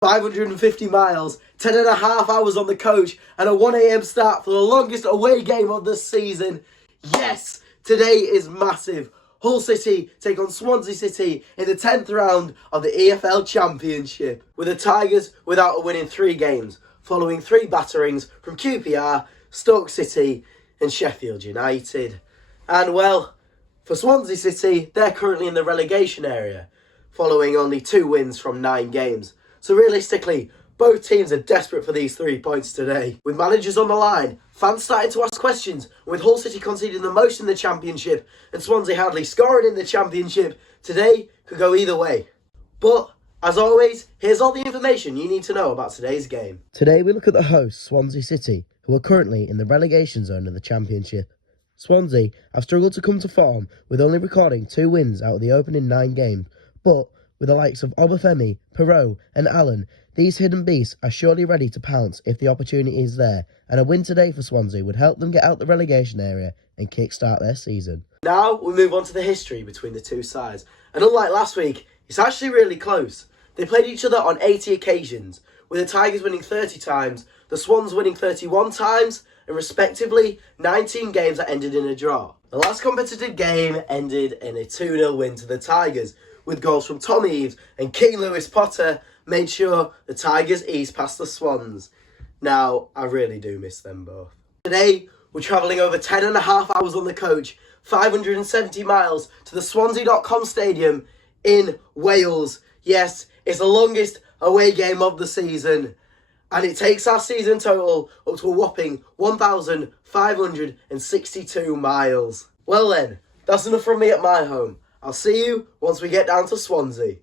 550 miles, 10 and a half hours on the coach, and a 1 AM start for the longest away game of the season. Yes, today is massive. Hull City take on Swansea City in the 10th round of the EFL Championship, with the Tigers without a win in 3 games, following 3 batterings from QPR, Stoke City and Sheffield United. And well, for Swansea City, they're currently in the relegation area, following only 2 wins from 9 games. So realistically, both teams are desperate for these 3 points today. With managers on the line, fans starting to ask questions, and with Hull City conceding the most in the Championship and Swansea hardly scoring in the Championship, today could go either way. But, as always, here's all the information you need to know about today's game. Today we look at the hosts, Swansea City, who are currently in the relegation zone of the Championship. Swansea have struggled to come to form, with only recording 2 wins out of the opening 9 games, but with the likes of Obafemi, Perot and Allen, these hidden beasts are surely ready to pounce if the opportunity is there, and a win today for Swansea would help them get out the relegation area and kick-start their season. Now we move on to the history between the two sides, and unlike last week, it's actually really close. They played each other on 80 occasions, with the Tigers winning 30 times, the Swans winning 31 times, and respectively 19 games that ended in a draw. The last competitive game ended in a 2-0 win to the Tigers, with goals from Tom Eaves and King Lewis Potter made sure the Tigers eased past the Swans. Now, I really do miss them both. Today, we're travelling over 10 and a half hours on the coach, 570 miles to the Swansea.com stadium in Wales. Yes, it's the longest away game of the season, and it takes our season total up to a whopping 1,562 miles. Well then, that's enough from me at my home. I'll see you once we get down to Swansea.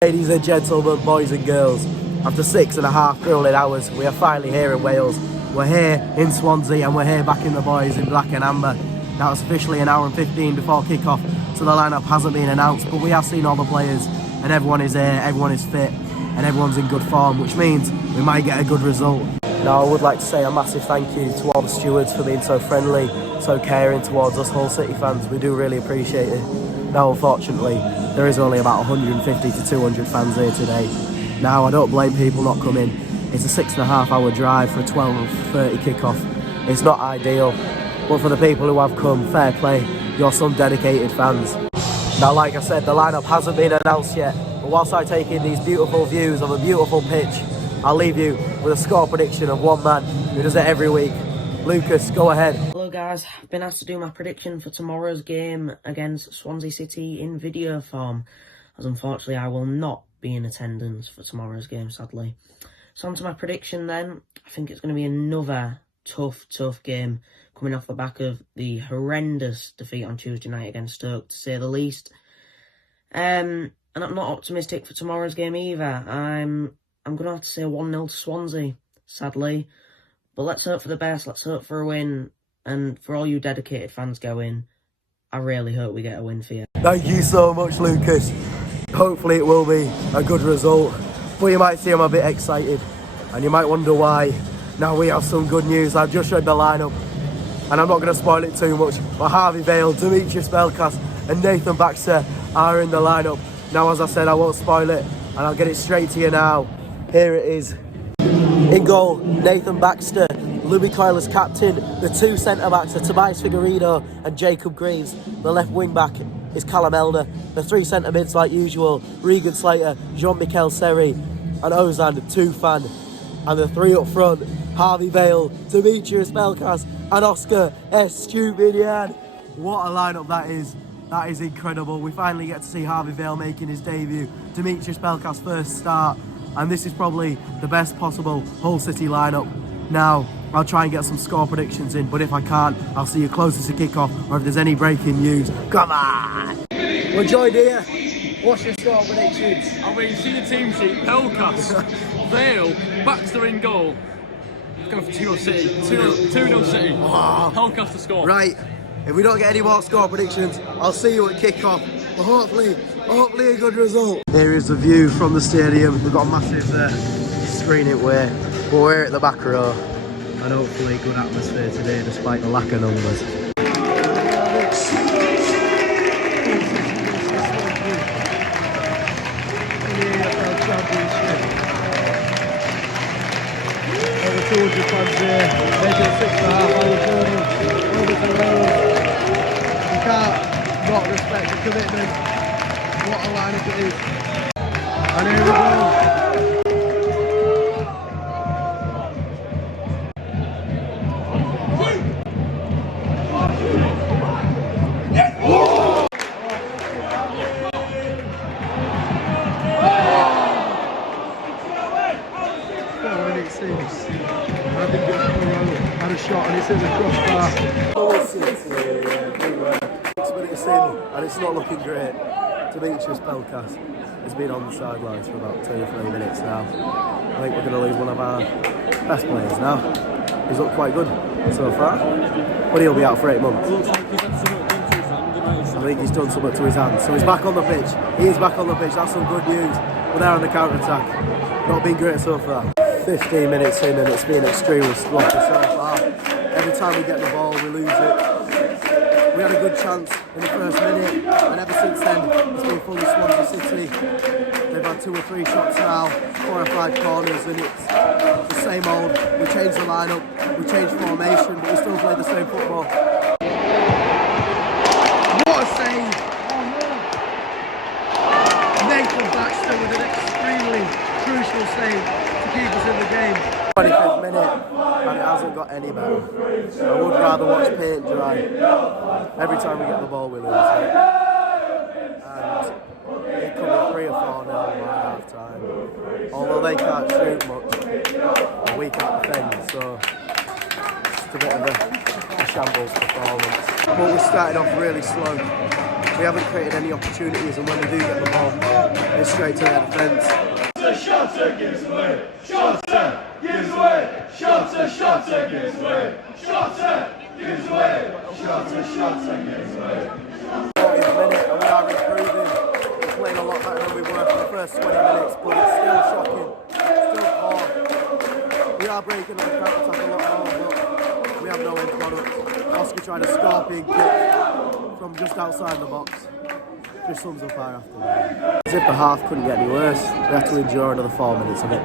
Ladies and gentlemen, boys and girls, after 6.5 grueling hours, we are finally here in Wales. We're here in Swansea and we're here back in the boys in black and amber. Now it's officially an hour and 15 before kick-off, so the lineup hasn't been announced, but we have seen all the players and everyone is here, everyone is fit and everyone's in good form, which means we might get a good result. Now I would like to say a massive thank you to all the stewards for being so friendly, so caring towards us Hull City fans. We do really appreciate it. Now unfortunately, there is only about 150 to 200 fans here today. Now I don't blame people not coming. It's a 6.5 hour drive for a 12:30 kickoff. It's not ideal, but for the people who have come, fair play, you're some dedicated fans. Now like I said, the lineup hasn't been announced yet, but whilst I take in these beautiful views of a beautiful pitch, I'll leave you with a score prediction of one man who does it every week. Lucas, go ahead. Hello guys, I've been asked to do my prediction for tomorrow's game against Swansea City in video form, as unfortunately I will not be in attendance for tomorrow's game, sadly. So on to my prediction then. I think it's going to be another tough game, coming off the back of the horrendous defeat on Tuesday night against Stoke, to say the least. And I'm not optimistic for tomorrow's game either. I'm going to have to say 1-0 to Swansea, sadly. But let's hope for the best, let's hope for a win. And for all you dedicated fans going, I really hope we get a win for you. Thank you so much, Lucas. Hopefully it will be a good result. But you might see I'm a bit excited, and you might wonder why. Now we have some good news. I've just read the lineup, and I'm not going to spoil it too much, but Harvey Vale, Demetrius Belkas and Nathan Baxter are in the lineup. Now, as I said, I won't spoil it, and I'll get it straight to you now. Here it is. In goal, Nathan Baxter. Louis Coyle as captain. The 2 centre-backs are Tobias Figueiredo and Jacob Greaves. The left wing-back is Callum Elder. The 3 centre-mids, like usual, Regan Slater, Jean-Michel Seri and Ozan Tufan. And the 3 up front, Harvey Vale, Demetrius Belkas and Oscar Estupiñán. What a lineup that is. That is incredible. We finally get to see Harvey Vale making his debut. Demetrius Belkas' first start. And this is probably the best possible Hull City lineup. Now, I'll try and get some score predictions in, but if I can't, I'll see you closer to kick-off, or if there's any breaking news. Come on! We're joined here. What's your score predictions? I mean, see the team sheet. Pelkas, Vale, Baxter in goal. Go for 2-0 City. 2-0 City. Oh. Pelkas to score. Right. If we don't get any more score predictions, I'll see you at kick-off. But hopefully a good result. Here is the view from the stadium. We've got a massive screen it way. But we're here at the back row, and hopefully good atmosphere today despite the lack of numbers. Over 200 fans here, making a 6.5-hour journey over to Wales. You can't not respect the commitment. What a lineup it is. And here we go. Had a shot and it's in the crossbar. 6 minutes in and it's not looking great. Demetrius Pelkas has been on the sidelines for about 2 or 3 minutes now. I think we're going to lose one of our best players now. He's looked quite good so far, but he'll be out for 8 months. I think he's done something to his hands, so he's back on the pitch. He is back on the pitch, that's some good news. We're there on the counter-attack. Not been great so far. 15 minutes in and it's been extremely sloppy so far. Every time we get the ball, we lose it. We had a good chance in the first minute, and ever since then, it's been fully Swansea City. They've had 2 or 3 shots now, 4 or 5 corners, and it's the same old. We changed the lineup, we changed formation, but we still play the same football. What a save! Nathan Baxter with an extremely crucial save to keep us in the game. 25th minute, and it hasn't got any better. I would rather watch paint dry. Every time we get the ball, we lose it. And it could be 3 or 4 nil by half time. Although they can't shoot much, and we can't defend, so it's a bit of a shambles performance. But we started off really slow. We haven't created any opportunities, and when we do get the ball, it's straight to their defence. Shotter gives away. Shotter gives away. Shotter gives away. Shotter gives away. Shotter gives away. 40th minute and we are improving. We're playing a lot better than we were for the first 20 minutes, but it's still shocking. Still poor. We are breaking on the counter-attack a lot more, but we have no end product. Oscar trying to scorpion kick from just outside the box. Just sums up our afternoon. As if the half couldn't get any worse. We have to endure another 4 minutes of it.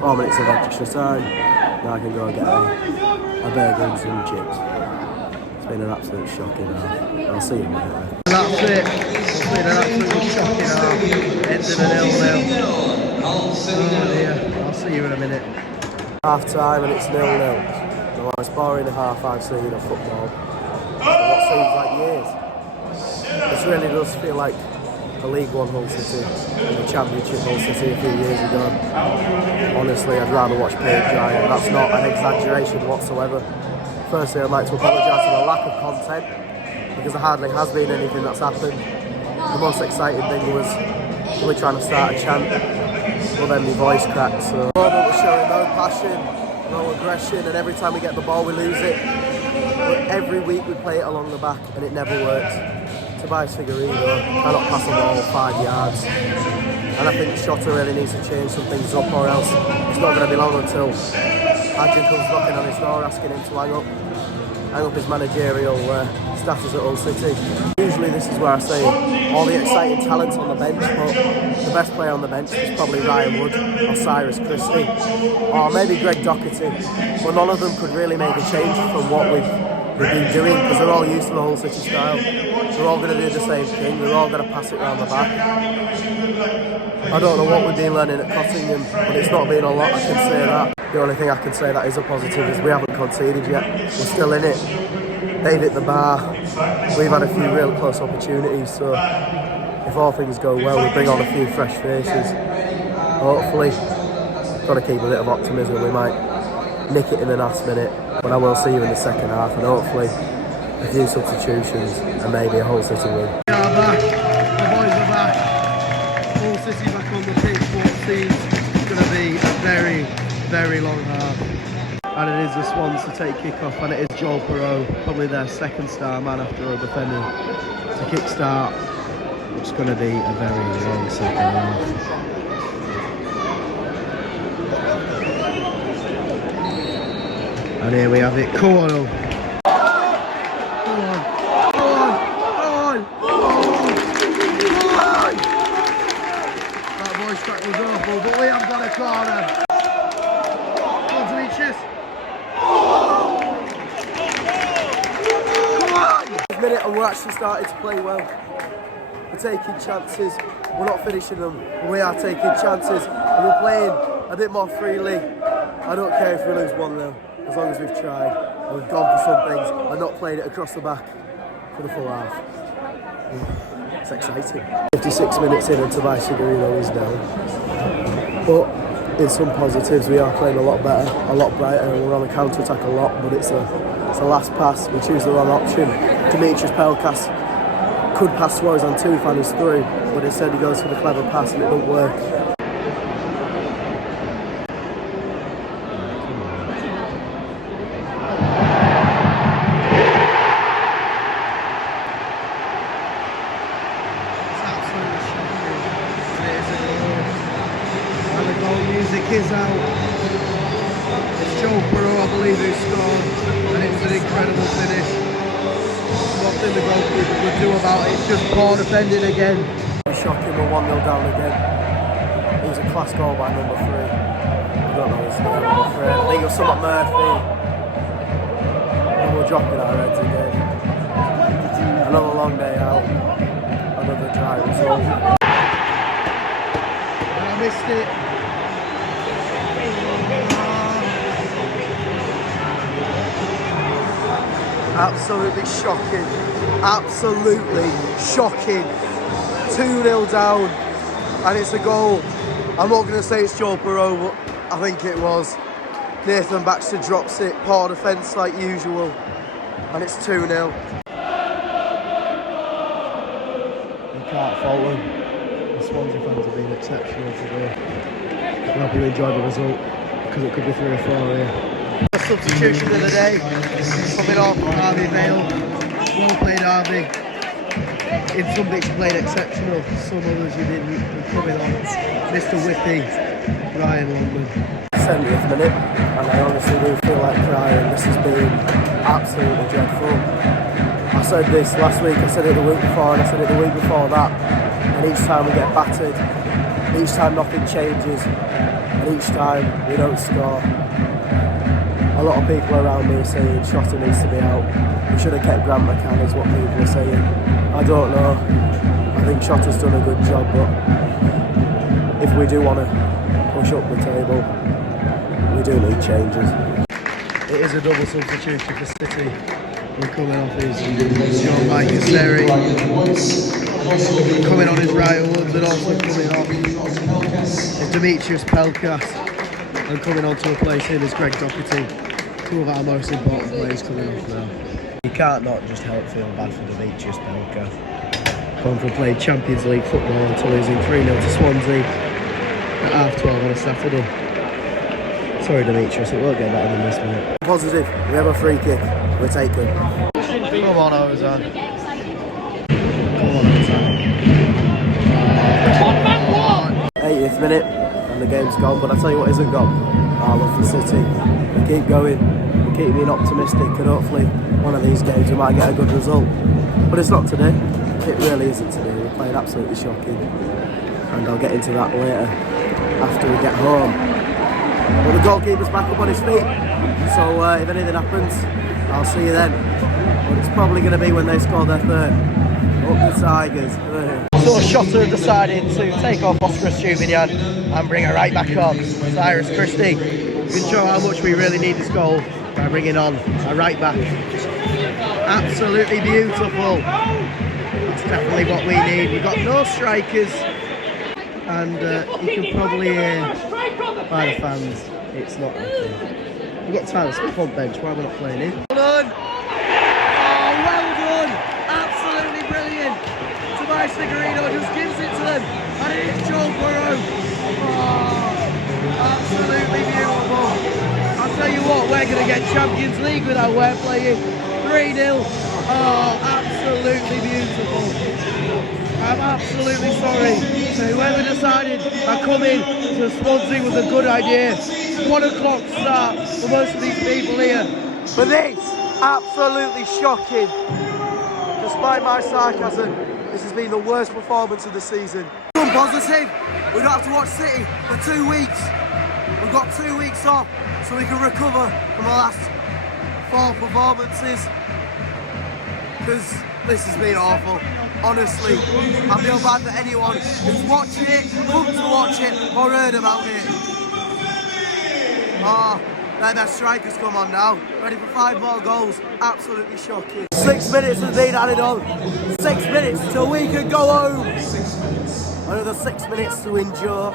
4 minutes of extra time. Now I can go and get a burger and some chips. It's been an absolute shocking half. I'll see you later. That's it. It's been an absolutely shocking half. Ended a 0-0. Oh dear. I'll see you in a minute. Half time and it's 0-0. The most boring half I've seen in football. What seems like years. This really does feel like a League One Hull City and a Championship Hull City a few years ago. Honestly, I'd rather watch paint dry, and that's not an exaggeration whatsoever. Firstly, I'd like to apologise for the lack of content, because there hardly has been anything that's happened. The most exciting thing was we were trying to start a chant, but then my voice cracked, so... We're showing no passion, no aggression, and every time we get the ball we lose it. But every week we play it along the back and it never works. Tobias Figueiredo cannot pass the ball 5 yards. And I think Shotter really needs to change some things up, or else it's not going to be long until Adrian comes knocking on his door asking him to hang up his managerial status at Hull City. Usually this is where I say all the exciting talents on the bench, but the best player on the bench is probably Ryan Wood or Cyrus Christie or maybe Greg Doherty, but none of them could really make a change from what we've been doing, because they're all used to the Hull City style. They're all going to do the same thing, they're all going to pass it around the back. I don't know what we've been learning at Cottingham, but it's not been a lot, I can say that. The only thing I can say that is a positive is we haven't conceded yet. We're still in it. They've hit the bar. We've had a few real close opportunities, so if all things go well, we bring on a few fresh faces. Hopefully, got to keep a bit of optimism. We might nick it in the last minute, but I will see you in the second half, and hopefully a few substitutions and maybe a Hull City win. We are back. The boys are back. Hull City back on the pitch. What seems going to be a very, very long half. And it is the Swans to take kick-off, and it is Joel Perreault, probably their second star man after a defender, to kick-start. It's going to be a very long second half. And here we have it. Come on up. Come on. Come on. Come on. Come on. That voice crack was awful, but we have got a corner. Come on, Demetrius. Come on. Minute and we're actually starting to play well. We're taking chances. We're not finishing them. But we are taking chances. And we're playing a bit more freely. I don't care if we lose 1-0, as long as we've tried. And we've gone for some things and not played it across the back for the full half. It's exciting. 56 minutes in and Tobias Figueiredo is down. But in some positives, we are playing a lot better, a lot brighter, and we're on a counter-attack a lot, but it's a last pass. We choose the wrong option. Demetrius Pelkas could pass Suarez on Tufan, he's through, but instead he goes for the clever pass and it don't work. Is out. It's Joe Burrow, I believe, who scored, and it was an incredible finish. Nothing the goalkeeper could do about it. It's just poor defending again. Shocking, we're 1-0 down again. It was a class goal by number 3. I don't know his name, number 3. I think it was somewhat Murphy. And we're dropping our heads again. Another long day out. Another dry result. And I missed it. Absolutely shocking. Absolutely shocking. 2-0 down, and it's a goal. I'm not going to say it's Joe Burrow, but I think it was. Nathan Baxter drops it. Poor defence like usual, and it's 2-0. You can't fault them. The Swansea fans have been exceptional today. I hope you enjoyed the result, because it could be 3 or 4 here. Substitution of the day, coming off Harvey Vale. Well played, Harvey. In some bits you played exceptional, some others you didn't. Coming on, Mr. Whippy, Ryan Longman. 70th minute, and I honestly do feel like crying. This has been absolutely dreadful. I said this last week, I said it the week before, and I said it the week before that. And each time we get battered, each time nothing changes, and each time we don't score. A lot of people around me are saying Shota needs to be out. We should have kept Grant McCann, is what people are saying. I don't know. I think Shota's done a good job, but if we do want to push up the table, we do need changes. It is a double substitution for City. We're coming off is John Mike Seri. Coming on his right Woods, and also coming off is Demetrius Pelkas. And coming on to replace him is Greg Doherty. 2 of our most important players coming off now. You can't not just help feel bad for Demetrius Pelkas. Going from playing Champions League football until losing 3-0 to Swansea at 12:30 on a Saturday. Sorry Demetrius, it won't get better than this, mate. Positive, we have a free kick, we're taking. Come on Ozan. Come on Ozan. 80th minute and the game's gone, but I tell you what isn't gone. Our love for City. We keep going, we keep being optimistic, and hopefully one of these games we might get a good result. But it's not today, it really isn't today. We're playing absolutely shocking, and I'll get into that later after we get home. But the goalkeeper's back up on his feet, so if anything happens, I'll see you then. But it's probably going to be when they score their 3rd. Up the Tigers. So Shota have decided to take off Oscar Stupinian and bring it right back on. Cyrus Christie can show how much we really need this goal by bringing on a right back. Absolutely beautiful. That's definitely what we need. We've got no strikers, and you can probably hear by the fans it's not nothing. We've got Tyler Smith on bench, why are we not playing him? Well done! Oh, well done! Absolutely brilliant! Tobias Figueiredo just gives it to them, and it is Joe Burrow. Oh, absolutely beautiful. I'll tell you what, we're going to get Champions League with our way playing. 3-0. Oh, absolutely beautiful. I'm absolutely sorry to whoever decided that coming to Swansea was a good idea. 1 o'clock start for most of these people here. But this, absolutely shocking. Despite my sarcasm, this has been the worst performance of the season. One positive, we don't have to watch City for 2 weeks. We've got 2 weeks off so we can recover from the last 4 performances. Because this has been awful. Honestly, I feel bad for anyone who's watching it, come to watch it, or heard about it. Their strikers come on now. Ready for 5 more goals. Absolutely shocking. 6 minutes has been added on. 6 minutes till we can go home. Another 6 minutes to endure.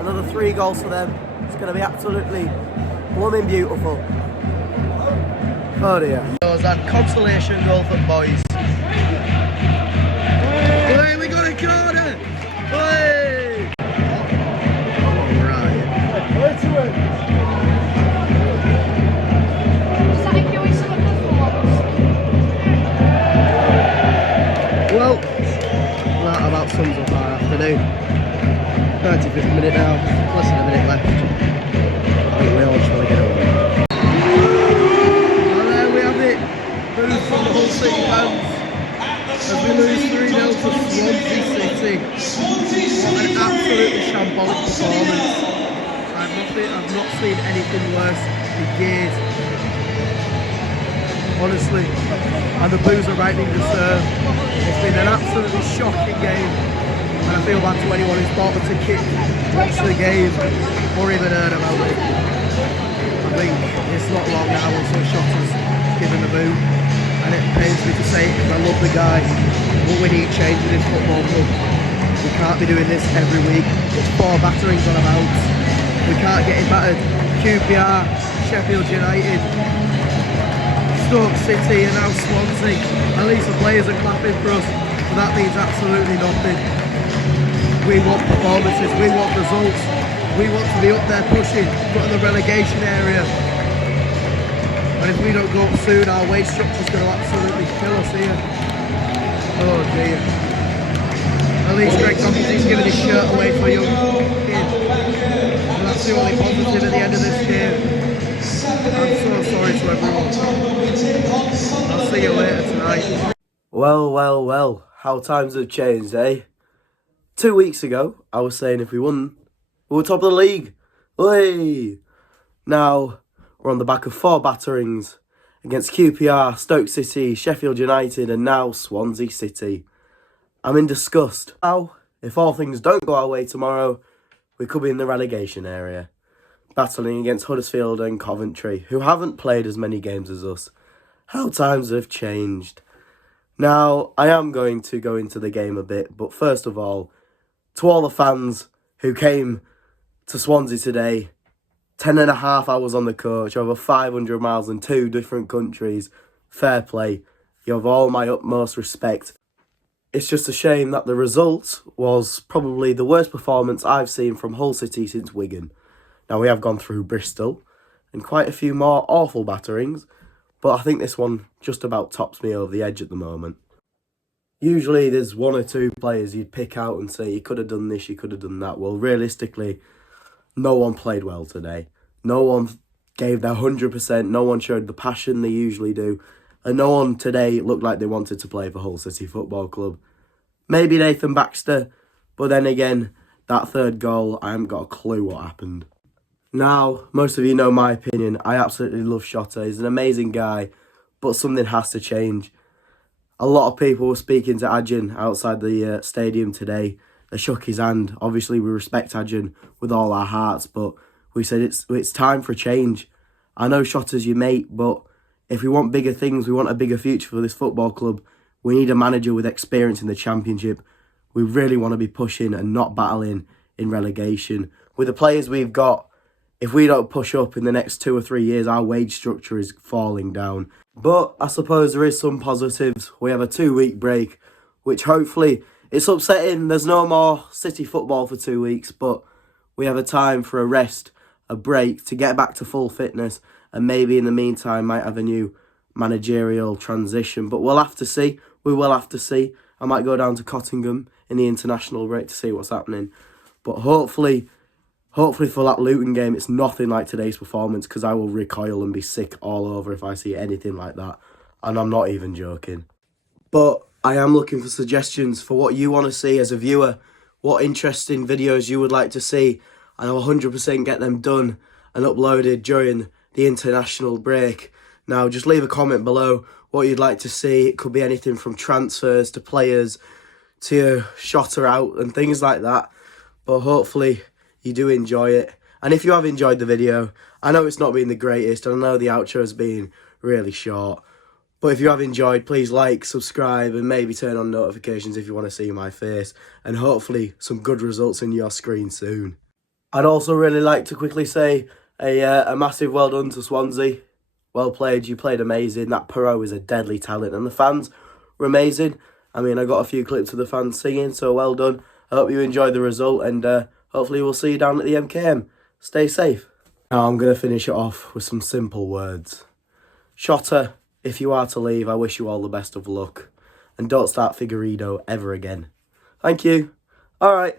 Another 3 goals for them. It's going to be absolutely blooming beautiful. Oh dear. There was that consolation goal for the boys. Hey, we got a corner! Hey! Alright. Well, that about sums up our afternoon. 35th minute now, less than a minute left. I think we all just want to get over. And there we have it. Booze from the Hull City fans as we lose 3-0 to Swansea City. What an absolutely shambolic performance. I've not seen anything worse in years. Honestly, and the boos are rightly deserved. It's been an absolutely shocking game, and I feel bad to anyone who's bought a ticket, watched the game, or even heard about it. I think it's not long now until Shotter's given the boo, and it pains me to say it because I love the guy, but we need change in this football club. We can't be doing this every week. It's 4 batterings on about. We can't get it battered. QPR, Sheffield United, Stoke City and now Swansea. At least the players are clapping for us, but that means absolutely nothing. We want performances, we want results, we want to be up there pushing, but in the relegation area. And if we don't go up soon, our wage structure's going to absolutely kill us here. Oh dear. At least Greg Tompkins giving his shirt away for a young kid. And that's the only positive at the end of this game. I'm so sorry to everyone. I'll see you later tonight. Well, how times have changed, eh? 2 weeks ago, I was saying if we won, we were top of the league. Hey! Now, we're on the back of 4 batterings against QPR, Stoke City, Sheffield United and now Swansea City. I'm in disgust. Now, if all things don't go our way tomorrow, we could be in the relegation area, battling against Huddersfield and Coventry, who haven't played as many games as us. How times have changed. Now, I am going to go into the game a bit, but first of all, to all the fans who came to Swansea today, 10.5 hours on the coach, over 500 miles in 2 different countries, fair play. You have all my utmost respect. It's just a shame that the result was probably the worst performance I've seen from Hull City since Wigan. Now, we have gone through Bristol and quite a few more awful batterings, but I think this one just about tops me over the edge at the moment. Usually there's 1 or 2 players you'd pick out and say, you could have done this, you could have done that. Well, realistically, no one played well today. No one gave their 100%, no one showed the passion they usually do, and no one today looked like they wanted to play for Hull City Football Club. Maybe Nathan Baxter, but then again, that 3rd goal, I haven't got a clue what happened. Now, most of you know my opinion. I absolutely love Shotta. He's an amazing guy, but something has to change. A lot of people were speaking to Adjan outside the stadium today. They shook his hand. Obviously, we respect Adjan with all our hearts, but we said it's time for a change. I know Shotta's your mate, but if we want bigger things, we want a bigger future for this football club, we need a manager with experience in the Championship. We really want to be pushing and not battling in relegation. With the players we've got, if we don't push up in the next 2 or 3 years, our wage structure is falling down. But I suppose there is some positives. We have a 2-week break, which hopefully, it's upsetting. There's no more City football for 2 weeks, but we have a time for a rest, a break, to get back to full fitness, and maybe in the meantime might have a new managerial transition. But we'll have to see. We will have to see. I might go down to Cottingham in the international break to see what's happening. But hopefully Hopefully for that Luton game, it's nothing like today's performance, because I will recoil and be sick all over if I see anything like that. And I'm not even joking. But I am looking for suggestions for what you want to see as a viewer, what interesting videos you would like to see, and I'll 100% get them done and uploaded during the international break. Now, just leave a comment below what you'd like to see. It could be anything from transfers to players to shotter out and things like that. But hopefully you do enjoy it. And if you have enjoyed the video, I know it's not been the greatest, and I know the outro has been really short. But if you have enjoyed, please like, subscribe, and maybe turn on notifications if you want to see my face. And hopefully some good results in your screen soon. I'd also really like to quickly say a massive well done to Swansea. Well played, you played amazing. That Perot is a deadly talent, and the fans were amazing. I mean, I got a few clips of the fans singing, so well done. I hope you enjoyed the result, and hopefully we'll see you down at the MKM. Stay safe. Now I'm going to finish it off with some simple words. Shotter, if you are to leave, I wish you all the best of luck. And don't start Figueiredo ever again. Thank you. Alright.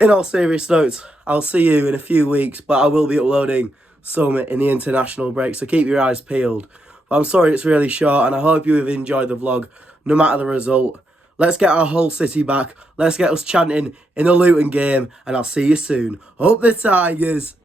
In all serious notes, I'll see you in a few weeks, but I will be uploading some in the international break, so keep your eyes peeled. But I'm sorry it's really short, and I hope you have enjoyed the vlog, no matter the result. Let's get our whole city back. Let's get us chanting in the Luton game, and I'll see you soon. Up the Tigers!